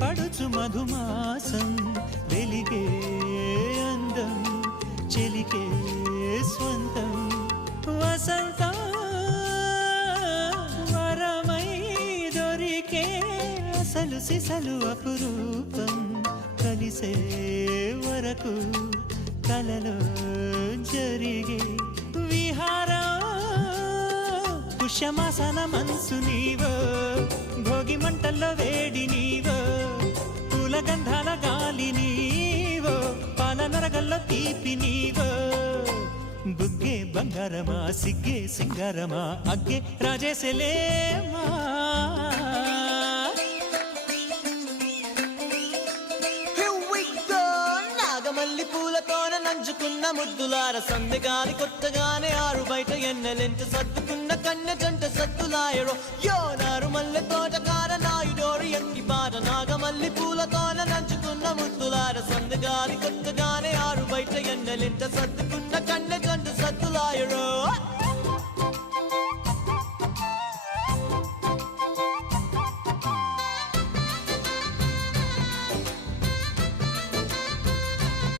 పడుచు మధుమాసం వెలిగే అందం చెలికే స్వంతం వసంతం వరమై దొరికే అసలు సిసలు అపురూపం కలిసే వరకు కలలో జరిగే విహారం పుష్యమాసన మనసు నీవో భోగి మంటల్లో వేడి నీవో పూల గంధాల గాలి నీవో పాల నరగల్లో తీపి నీవో బుగ్గే బంగారమా సిగ్గే సింగారమా అగ్గే రాజేసెలేమా మల్లి పూలతోన నంచుకున్న ముద్దులార సందెగాని కొత్తగానే ఆరు బయట ఎన్నెలెంట సర్దుకున్న కన్నె జంట సత్తులాయరో యోనారు మల్లె తోటకార నాయుడోరు ఎక్కి పాట నాగమల్లి పూలతోన నంచుకున్న ముద్దులార సందెగాని కొత్తగానే ఆరు బయట ఎన్నెలెంట సర్దు